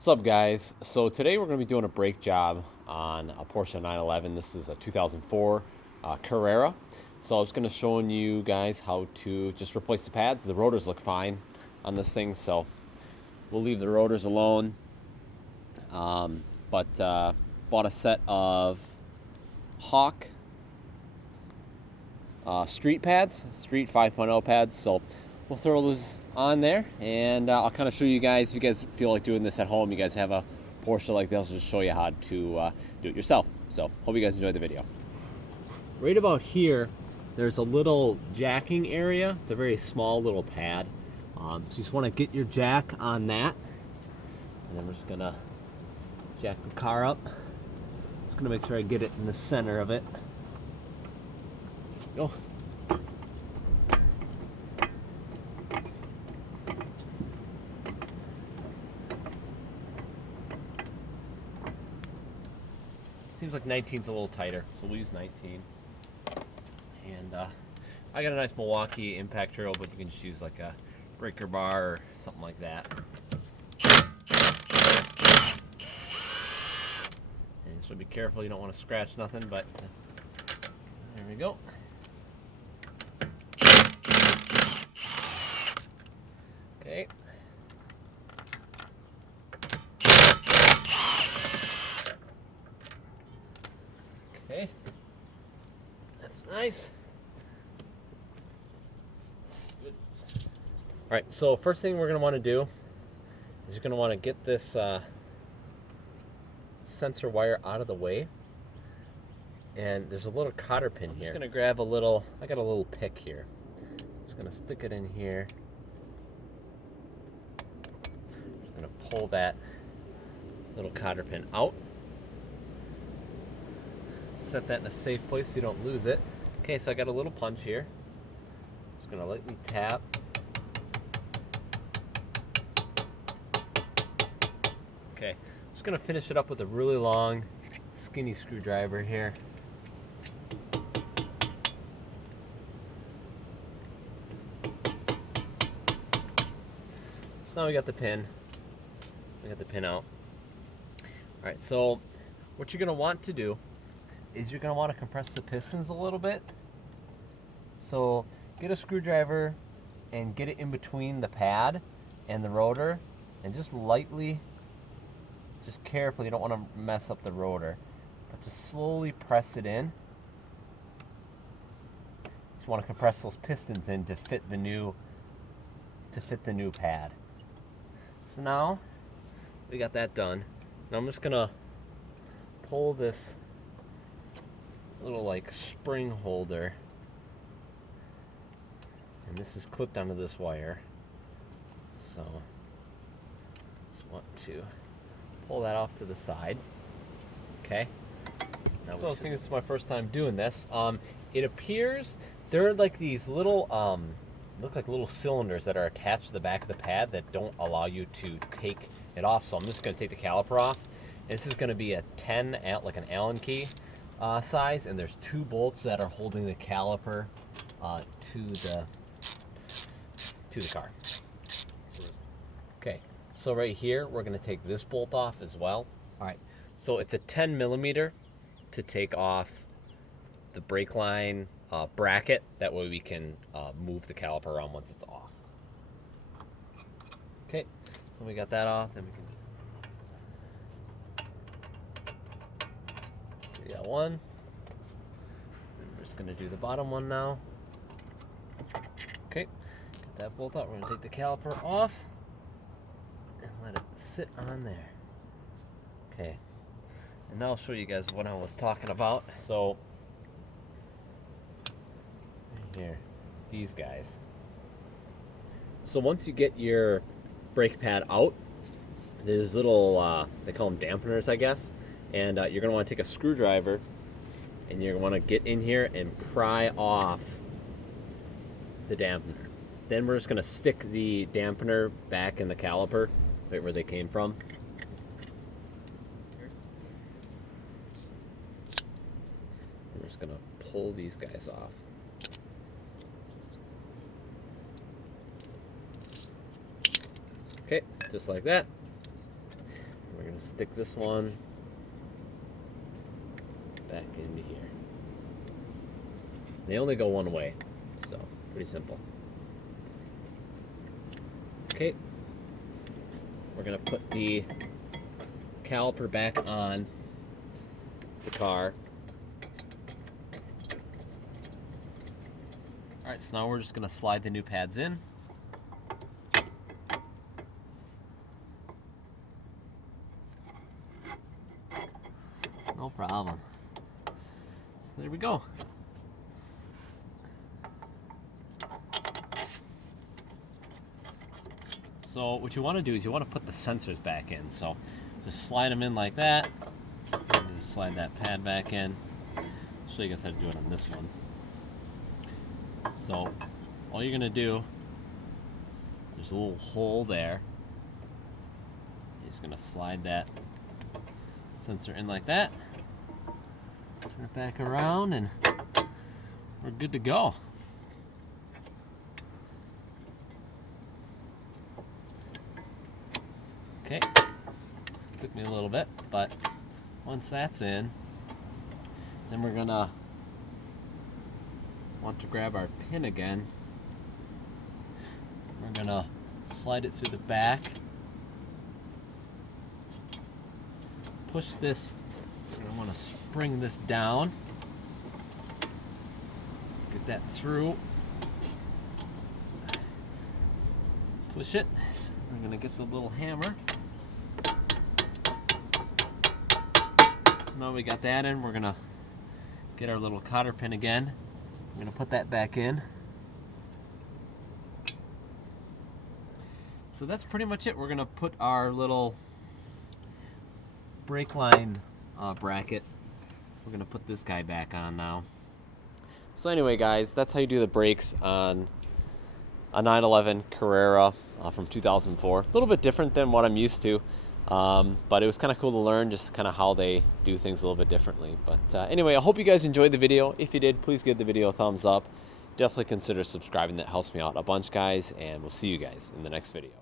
What's up, guys? So today we're going to be doing a brake job on a Porsche 911. This is a 2004 Carrera. So I was going to show you guys how to just replace the pads. The rotors look fine on this thing, so we'll leave the rotors alone. But bought a set of Hawk Street pads, Street 5.0 pads. So we'll throw those on there, and I'll kind of show you guys. If you guys feel like doing this at home, you guys have a Porsche like this, I'll just show you how to do it yourself. So hope you guys enjoyed the video. Right about here, there's a little jacking area. It's a very small little pad. So you just want to get your jack on that, and then we're just gonna jack the car up. Just gonna make sure I get it in the center of it. Go. Seems like 19's a little tighter, so we'll use 19. And I got a nice Milwaukee impact drill, but you can just use like a breaker bar or something like that. And so be careful, you don't want to scratch nothing, but there we go. Okay. Okay, that's nice. Good. All right, so first thing we're going to want to do is you're going to want to get this sensor wire out of the way. And there's a little cotter pin here. I'm just going to grab a little, I got a little pick here. Just going to stick it in here. Just going to pull that little cotter pin out. Set that in a safe place so you don't lose it. Okay, so I got a little punch here. Just gonna lightly tap. Okay, just gonna finish it up with a really long, skinny screwdriver here. So now we got the pin. We got the pin out. All right, so what you're gonna want to do is you're going to want to compress the pistons a little bit. So get a screwdriver and get it in between the pad and the rotor, and just lightly, just carefully, you don't want to mess up the rotor, but just slowly press it in. Just want to compress those pistons in to fit the new pad. So now we got that done. Now I'm just going to pull this little like spring holder, and this is clipped onto this wire, so just want to pull that off to the side. Okay, now so I think this is my first time doing this. It appears there are like these little look like little cylinders that are attached to the back of the pad that don't allow you to take it off, so I'm just going to take the caliper off. This is going to be a 10 like an Allen key size, and there's 2 bolts that are holding the caliper to the car. Okay, so right here we're going to take this bolt off as well. All right, so it's a 10 millimeter to take off the brake line bracket. That way we can move the caliper around once it's off. Okay, so we got that off, then we can. We got one. And we're just going to do the bottom one now. Okay, get that bolt out. We're going to take the caliper off and let it sit on there. Okay, and now I'll show you guys what I was talking about. So, right here, these guys. So once you get your brake pad out, there's little, they call them dampeners, I guess. And you're going to want to take a screwdriver, and you're going to want to get in here and pry off the dampener. Then we're just going to stick the dampener back in the caliper, right where they came from. And we're just going to pull these guys off. Okay, just like that. stick this one back into here. They only go one way, so pretty simple. Okay, we're gonna put the caliper back on the car. All right, so now we're just gonna slide the new pads in. No problem. So there we go. So what you want to do is you want to put the sensors back in. So just slide them in like that, and just slide that pad back in. I'll show you guys how to do it on this one. So all you're gonna do, there's a little hole there. You're just gonna slide that sensor in like that. Turn it back around, and we're good to go. Okay, took me a little bit, but once that's in, then we're gonna want to grab our pin again. We're gonna slide it through the back, push this. We're gonna want to spring this down, get that through, push it. We're gonna get the little hammer. Now we got that in, we're gonna get our little cotter pin again. I'm gonna put that back in. So that's pretty much it. We're gonna put our little brake line bracket. We're gonna put this guy back on now. So anyway, guys, that's how you do the brakes on a 911 Carrera from 2004. A little bit different than what I'm used to. But it was kind of cool to learn just kind of how they do things a little bit differently. But anyway, I hope you guys enjoyed the video. If you did, please give the video a thumbs up. Definitely consider subscribing. That helps me out a bunch, guys. And we'll see you guys in the next video.